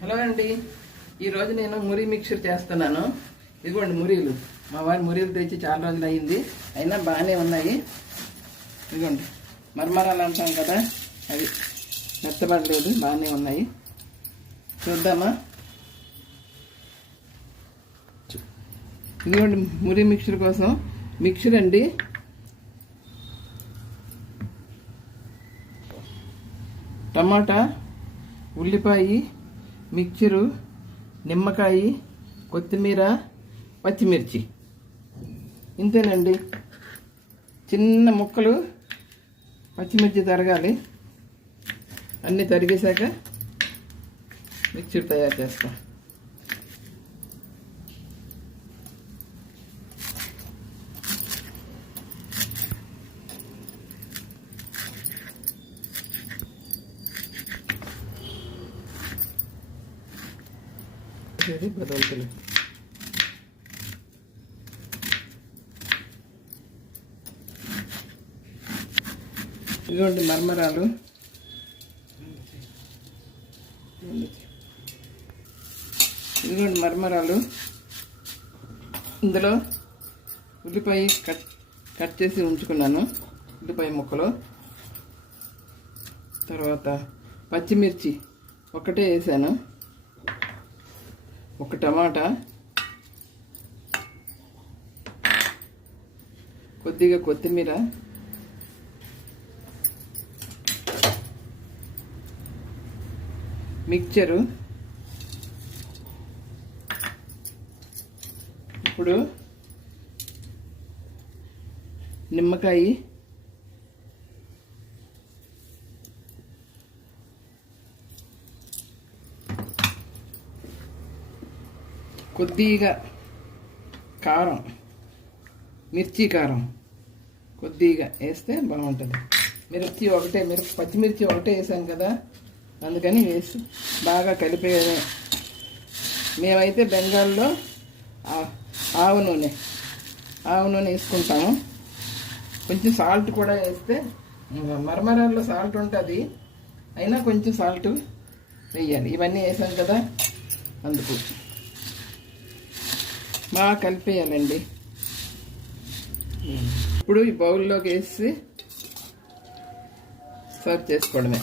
Hello అండి, ఈరోజు నేను మురి మిక్చర్ చేస్తున్నాను. ఇదిగోండి మురీలు. మా వారి మురీలు తెచ్చి చాలా రోజులు అయింది, అయినా బాగానే ఉన్నాయి. ఇదిగోండి మర్మరాలు అంటాం కదా, అవి మెత్తబడలేదు, బాగానే ఉన్నాయి. చూద్దామా? ఇదిగోండి మురి మిక్చర్ కోసం మిక్చర్ అండి. టమాటా, ఉల్లిపాయ, మిక్చరు, నిమ్మకాయ, కొత్తిమీర, పచ్చిమిర్చి, ఇంతేనండి. చిన్న ముక్కలు పచ్చిమిర్చి తరగాలి. అన్నీ తరిగేశాక మిక్చర్ తయారు చేస్తాం. బదలుతులు ఇదిగోండి మర్మరాలు. ఇదిగోండి మర్మరాలు. ఇందులో ఉల్లిపాయ కట్ చేసి ఉంచుకున్నాను, ఉల్లిపాయ ముక్కలు. తర్వాత పచ్చిమిర్చి ఒకటే వేసాను, ఒక టమాటా, కొద్దిగా కొత్తిమీర, మిక్చరు. ఇప్పుడు నిమ్మకాయ, కొద్దిగా కారం, మిర్చి కారం కొద్దిగా వేస్తే బాగుంటుంది. పచ్చిమిర్చి ఒకటే వేసాను కదా, అందుకని వేసి బాగా కలిపేదే. మేమైతే బెంగాల్లో ఆవు నూనె వేసుకుంటాము. కొంచెం సాల్ట్ కూడా వేస్తే, మరమరాల్లో సాల్ట్ ఉంటుంది, అయినా కొంచెం సాల్ట్ వేయాలి. ఇవన్నీ వేసాం కదా, అందుకు బాగా కలిపేయాలండి. ఇప్పుడు ఈ బౌల్లోకి వేసి సర్వ్ చేసుకోవడమే.